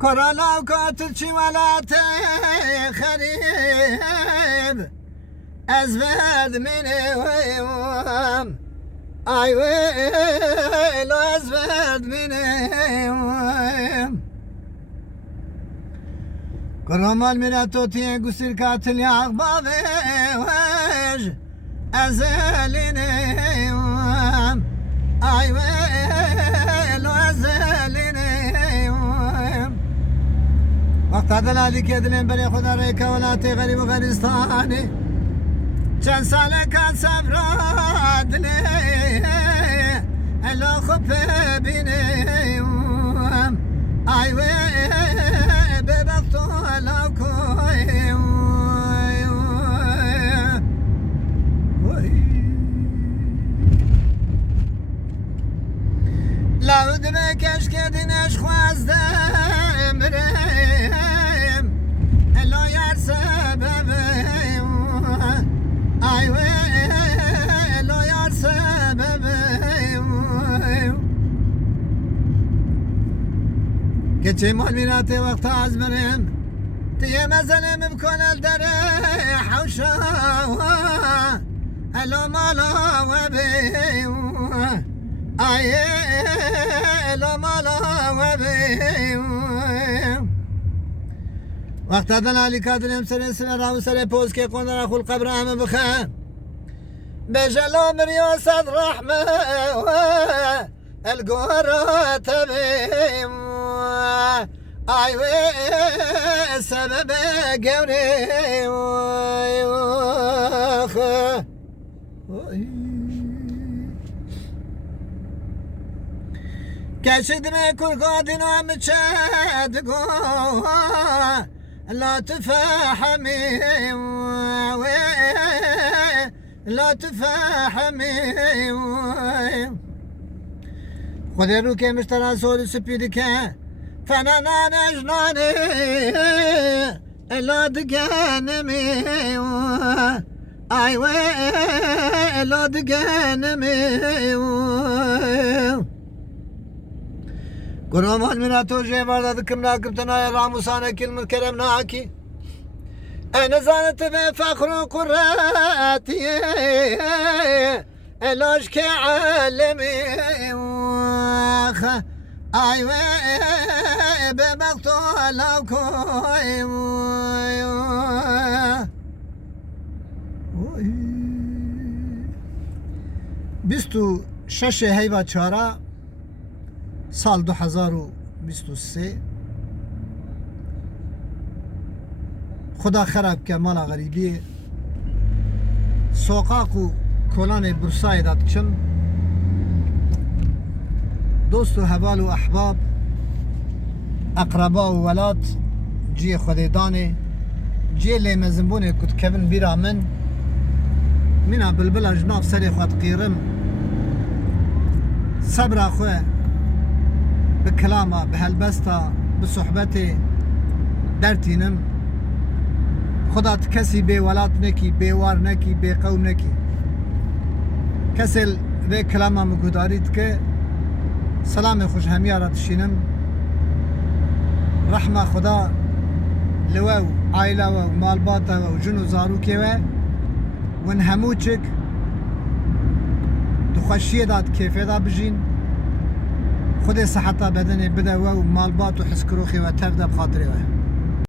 كورونا وكاتل شمالات خريب أزبد من ويوم أي ويل أزبد من ويوم كرمال مراتو تيه قصير كاتل يا أخبابي ويج أزلين ويوم أي ويل أزلين ويوم وقت هذا الهادي كيدلين بلي خدا ريكا ولاتي غريب غريستاني چند ساله کن سفراد لی الا خوب ببینیم ای وی ببخت الا کویم لود بکش که دینش خوازدم ریم الا یر سببیم ای ویل و یار سببیم که چه مال میراته وقت از بریم تیه مزلم بکنه دره حوشا الا مالا و بیم ای الا مالا و بیم وقت هذا العلي كادرهم سنة راو سنة بوز كي قلنا أخو القبر أهم بخير بجلو مريو صد رحمة القورة تبيم أيوة سبب قوري كشد ميكور قادنا متشاد لا تفاحمي لا تفاحمي خذ روكي مشترى سول سبيدك فانا نجناني لا دقانمي ايوه لا دقانمي قرآن من تو جه وارد کم راکب تنای راموسانه کلمت کرم ناکی این زانت به فخر و قراتی الاش که عالمی ایوه به مقتول کوی بیستو شش هیوا چارا سال 2023 خدا خراب که مالا غریبی سوقاق و کلان برسای داد کشم دوست و حبال و احباب اقربا و ولات جی خوددانه جی لیمزنبونه کت کبن بیرا منا بلبلا جناب سری خود قیرم صبر خواه بكلامه بهالبسته بصحبته درتينم خدا كسي بي ولات نكي بي وار نكي بي قوم نكي كسل بي كلامه مقداريت که سلام خوش هميارة تشينم رحمة خدا لواو عائلة و مالباته و جنو زاروكي ون هموچك تخشيه داد كيفه دا بجين خود صحتا بدني بدا و مالبات و حس كروخي و تفدا بخاطري و